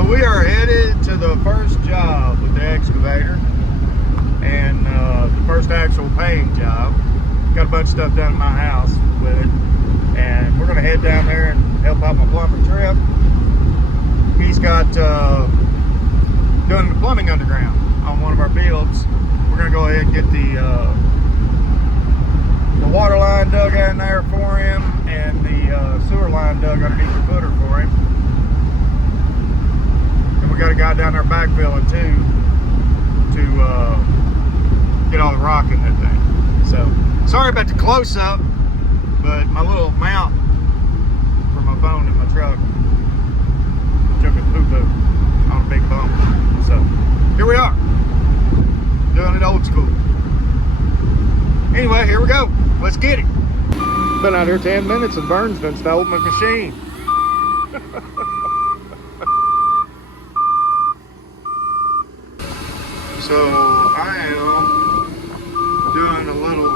So we are headed to the first job with the excavator, and the first actual paying job. Got a bunch of stuff done in my house with it, and we're gonna head down there and help out my plumber Trip. He's got doing the plumbing underground on one of our fields. We're gonna go ahead and get the water line dug in there for him, and the sewer line dug underneath the footer for him. And we got a guy down there backfilling too to get all the rock in that thing. So sorry about the close-up, but my little mount for my phone in my truck took a poo-poo on a big bump. So here we are, doing it old school. Anyway, here we go. Let's get it. Been out here 10 minutes and Vern's done stole my machine. So I am doing a little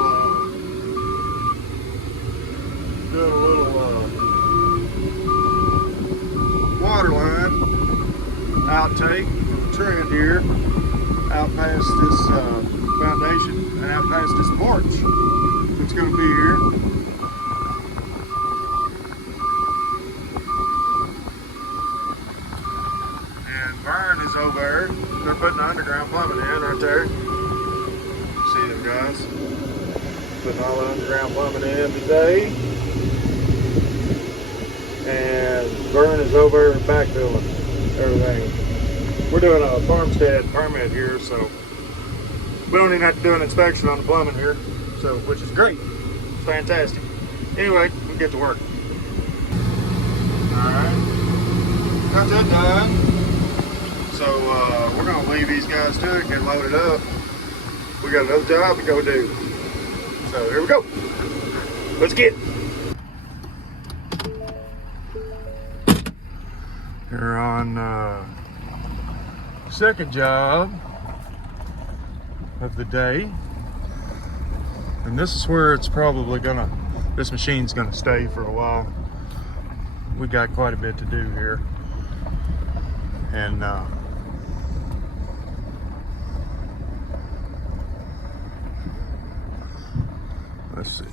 water line outtake from the trend here, out past this foundation and out past this porch. It's going to be here. And Vern is over there. They're putting the underground plumbing in right there. See them guys putting all the underground plumbing in today. And Vern is over there backfilling everything. We're doing a farmstead permit here, so we don't even have to do an inspection on the plumbing here. So, which is great. It's fantastic. Anyway, we'll get to work. Alright. Got that done. So, we're going to leave these guys to it, get loaded up. We got another job to go do. So, here we go. Let's get it. Here on second job of the day. And this is where it's probably this machine's gonna stay for a while. We got quite a bit to do here. And let's see.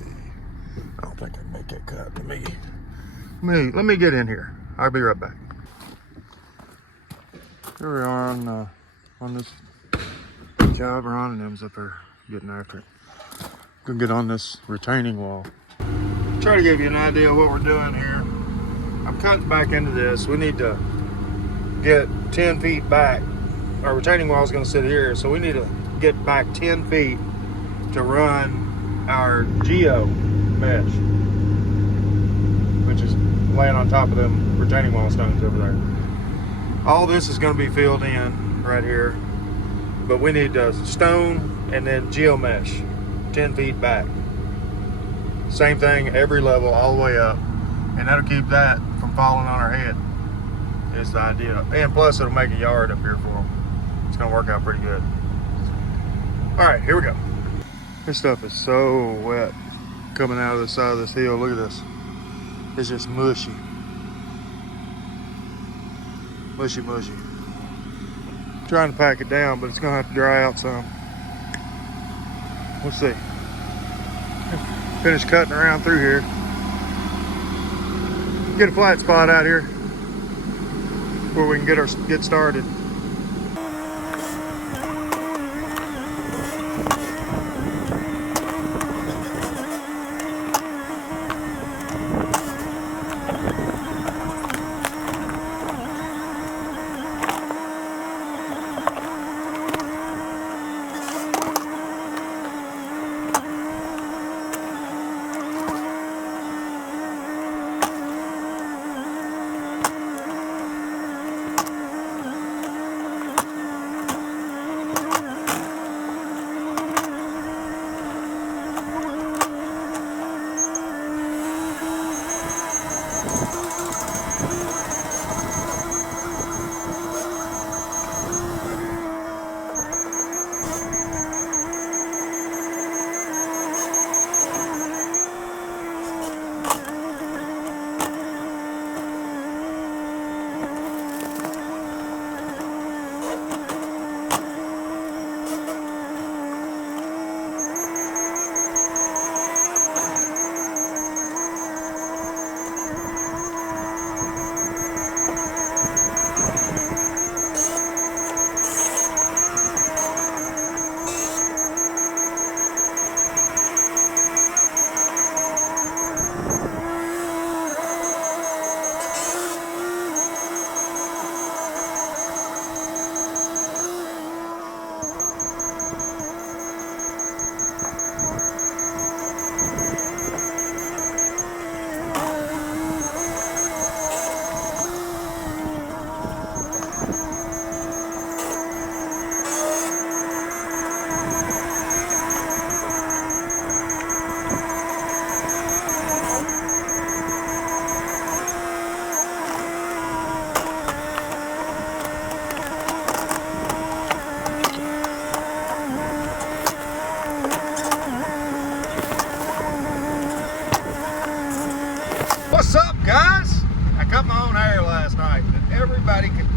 I don't think I can make that cut. Let me get in here. I'll be right back. Here we are on this job. Ron and them's up there getting after it. Gonna get on this retaining wall. Try to give you an idea of what we're doing here. I'm cutting back into this. We need to get 10 feet back. Our retaining wall is gonna sit here, so we need to get back 10 feet to run our geo mesh, which is laying on top of them retaining wall stones over there. All this is gonna be filled in right here, but we need stone and then geo mesh. 10 feet back. Same thing every level all the way up, and that'll keep that from falling on our head is the idea. And plus it'll make a yard up here for them. It's gonna work out pretty good. All right, here we go. This stuff is so wet coming out of the side of this hill. Look at this. It's just mushy. Mushy. I'm trying to pack it down, but it's gonna have to dry out some. We'll see. Finish cutting around through here. Get a flat spot out here where we can get started.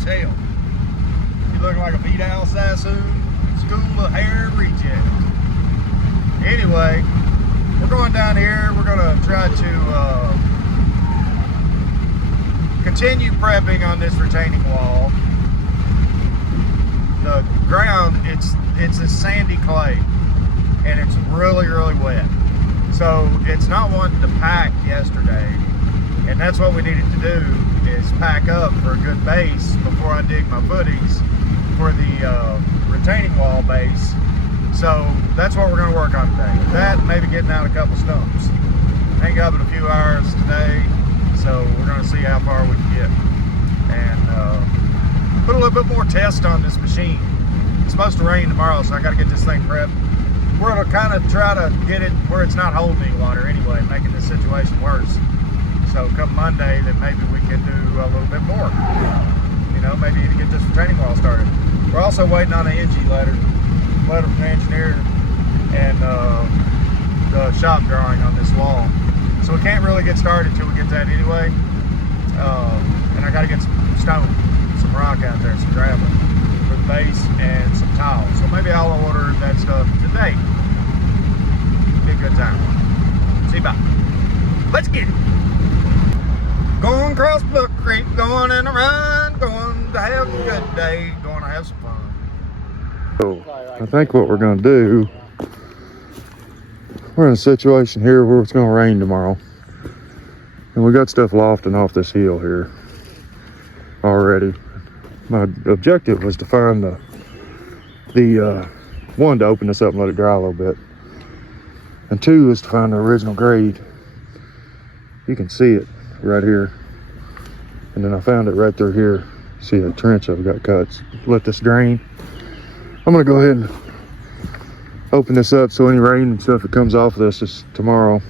tell. You looking like a Vidal Sassoon School of Hair reject. Anyway, we're going down here. We're gonna try to continue prepping on this retaining wall. The ground, it's a sandy clay, and it's really wet. So it's not wanting to pack yesterday, and that's what we needed to do, is pack up for a good base before I dig my footings for the retaining wall base. So that's what we're going to work on today. That, maybe getting out a couple stumps. Hang up in a few hours today, so we're going to see how far we can get, and put a little bit more test on this machine. It's supposed to rain tomorrow, so I got to get this thing prepped. We're going to kind of try to get it where it's not holding any water anyway, making this situation worse. So come Monday, then maybe we can do a little bit more. You know, maybe to get this retaining wall started. We're also waiting on an NG letter from the engineer, and the shop drawing on this wall. So we can't really get started until we get that anyway. And I got to get some stone, some rock out there, some gravel for the base, and some tile. So maybe I'll order that stuff today. Be a good time. See you bye. Let's get it. Going across Brook Creek, going in a run, going to have a good day, going to have some fun. So I think what we're going to do, we're in a situation here where it's going to rain tomorrow, and we got stuff lofting off this hill here already. My objective was to find the one, to open this up and let it dry a little bit, and two is to find the original grade. You can see it right here, and then I found it right through here. See a trench I've got cut. Let this drain. I'm gonna go ahead and open this up so any rain and stuff that comes off of this is tonight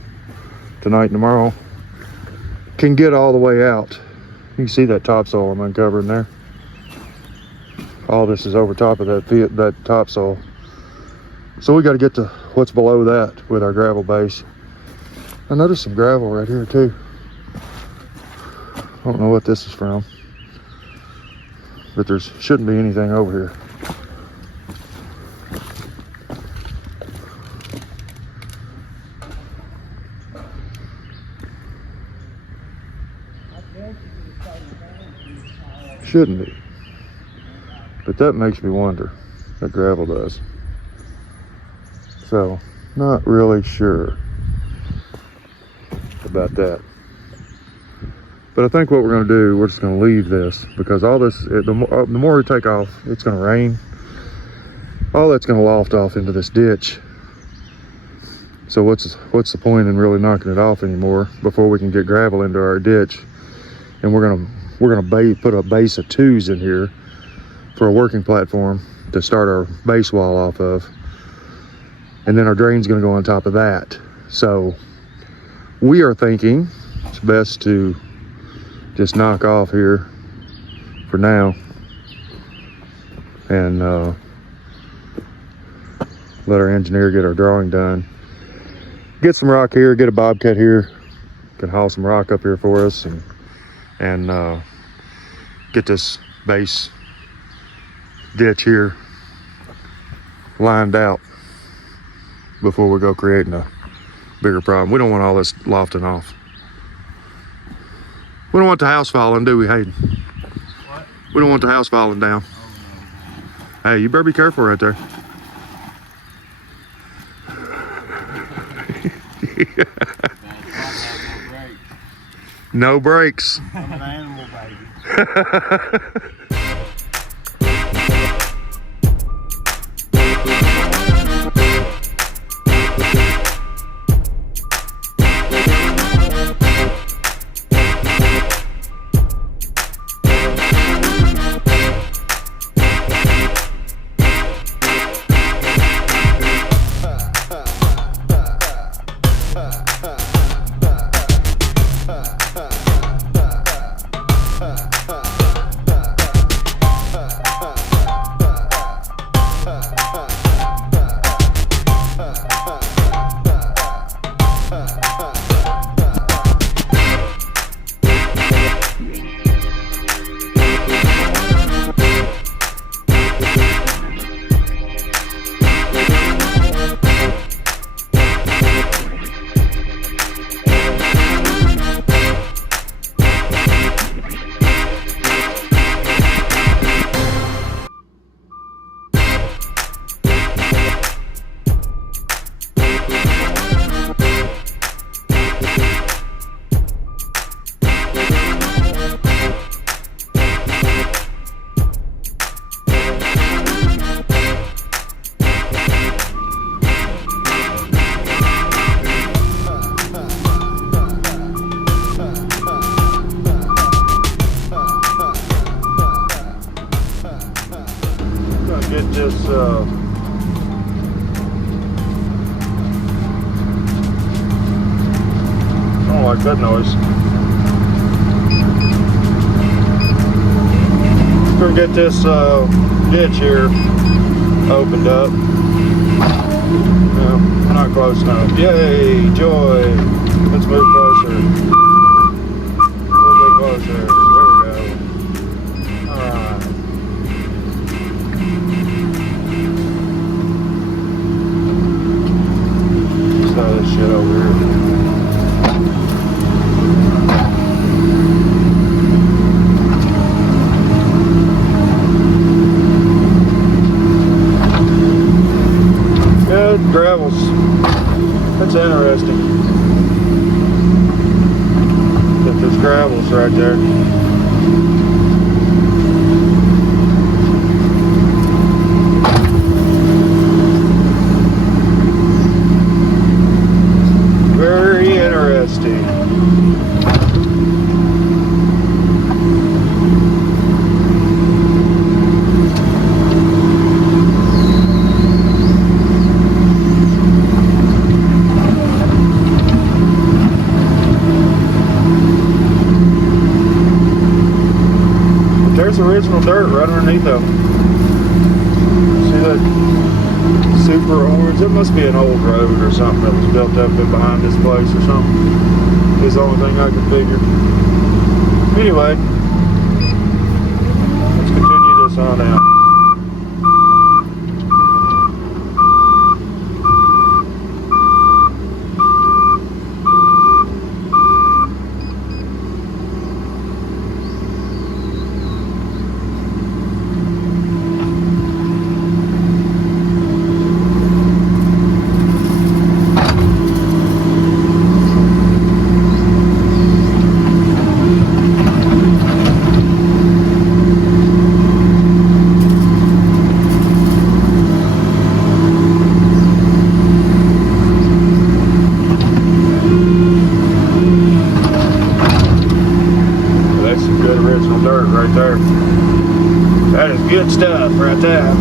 and tomorrow, can get all the way out. You can see that topsoil I'm uncovering there. All this is over top of that topsoil. So we got to get to what's below that with our gravel base. I noticed some gravel right here too. I don't know what this is from, but there shouldn't be anything over here. Shouldn't be, but that makes me wonder. That gravel does. So, not really sure about that. But I think what we're going to do, we're just going to leave this, because all this, the more we take off, it's going to rain. All that's going to loft off into this ditch. So what's the point in really knocking it off anymore before we can get gravel into our ditch? And we're gonna put a base of 2s in here for a working platform to start our base wall off of, and then our drain's going to go on top of that. So we are thinking it's best to just knock off here for now, and let our engineer get our drawing done. Get some rock here, get a bobcat here, can haul some rock up here for us, and get this base ditch here lined out before we go creating a bigger problem. We don't want all this lofting off. We don't want the house falling, do we, Hayden? What? We don't want the house falling down. Oh, no. Hey, you better be careful right there. No brakes. I'm an animal, baby. get this I don't like that noise. Gonna get this ditch here opened up. No, not close enough. Yay, joy. Let's move closer. A little bit closer. There we go. Alright. Let's throw this shit over here. Gravels. That's interesting. That there's gravels right there. Very interesting. There's original dirt right underneath them. See that super orange? It must be an old road or something that was built up in behind this place or something. Is the only thing I can figure. Anyway, let's continue this on out. Dirt right there. That is good stuff right there.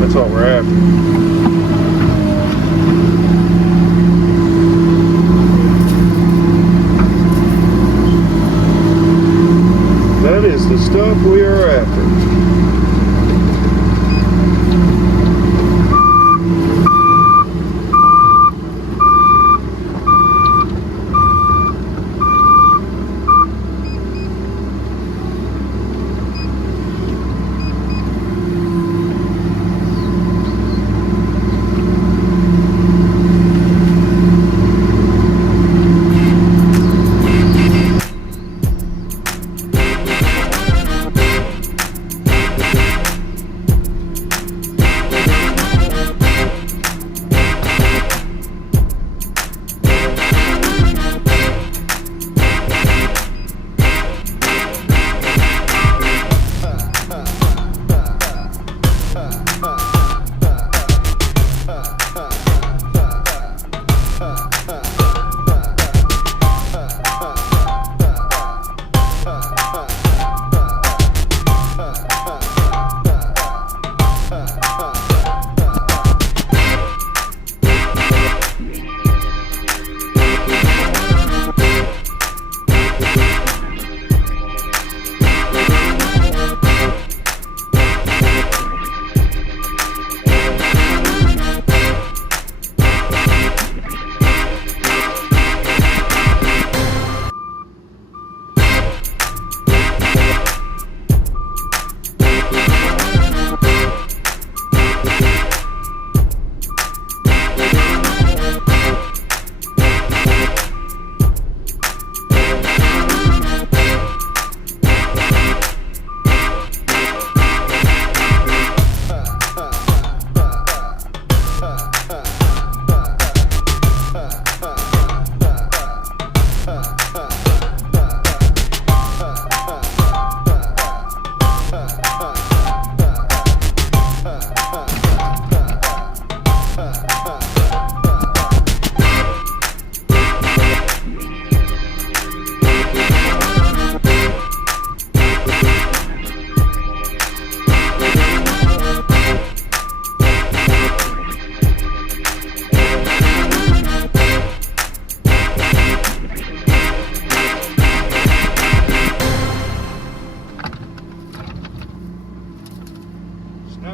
That's what we're after. That is the stuff we are after.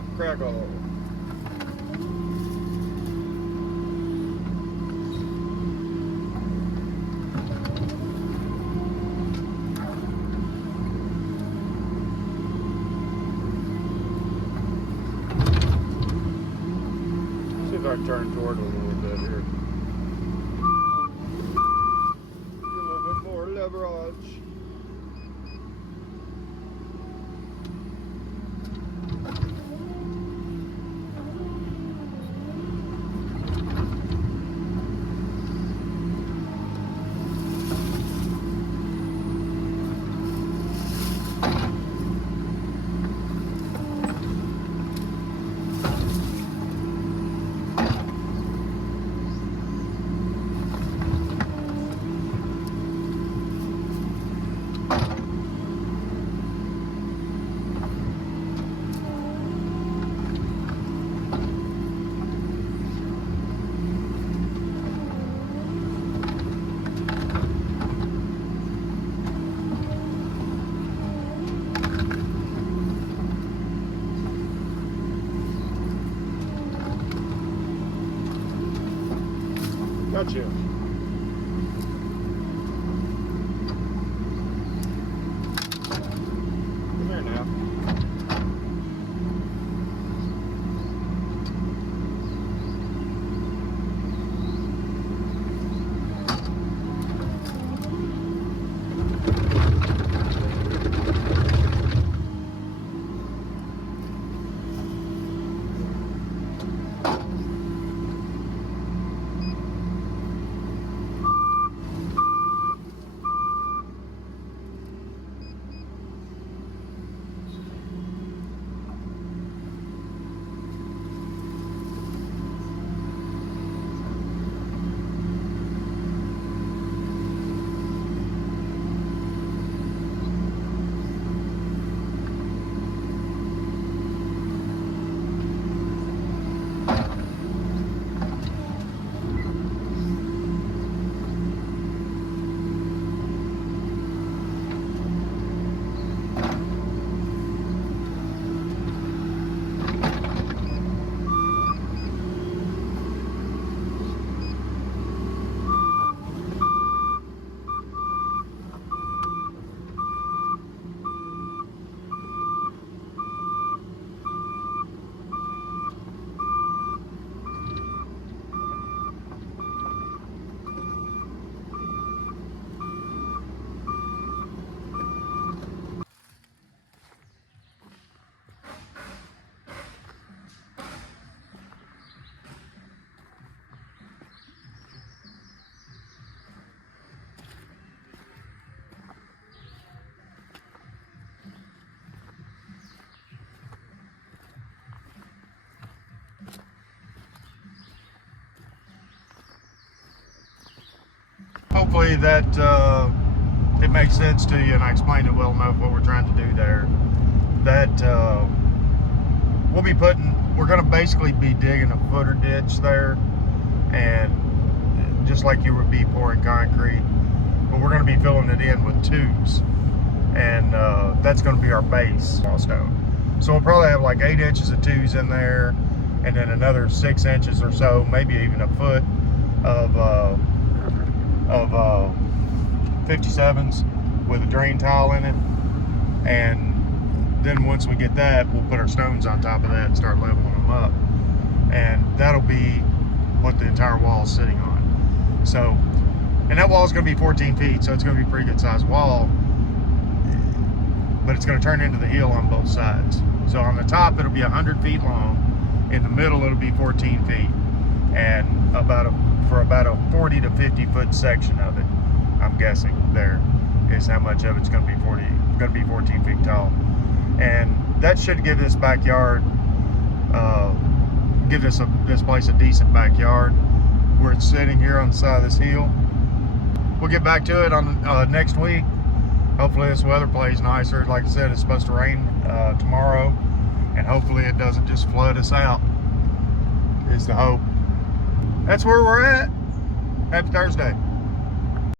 Snap, crackle. See if I can turn toward it a little bit here. Get a little bit more leverage. Gotcha. Come here now. Hopefully that it makes sense to you and I explained it well enough what we're trying to do there. That we're going to basically be digging a footer ditch there, and just like you would be pouring concrete, but we're going to be filling it in with twos, and that's going to be our base milestone. So we'll probably have like 8 inches of twos in there, and then another 6 inches or so, maybe even a foot of 57s with a drain tile in it. And then once we get that, we'll put our stones on top of that and start leveling them up, and that'll be what the entire wall is sitting on. So, and that wall is going to be 14 feet, so it's going to be a pretty good sized wall, but it's going to turn into the hill on both sides. So on the top it'll be 100 feet long, in the middle it'll be 14 feet, and for about a 40 to 50 foot section of it, I'm guessing there is how much of it's going to be 14 feet tall. And that should give this backyard, give this place a decent backyard where it's sitting here on the side of this hill. We'll get back to it on next week. Hopefully this weather plays nicer. Like I said, it's supposed to rain tomorrow, and hopefully it doesn't just flood us out, is the hope. That's where we're at. Happy Thursday.